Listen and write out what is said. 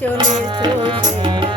চলে চলে।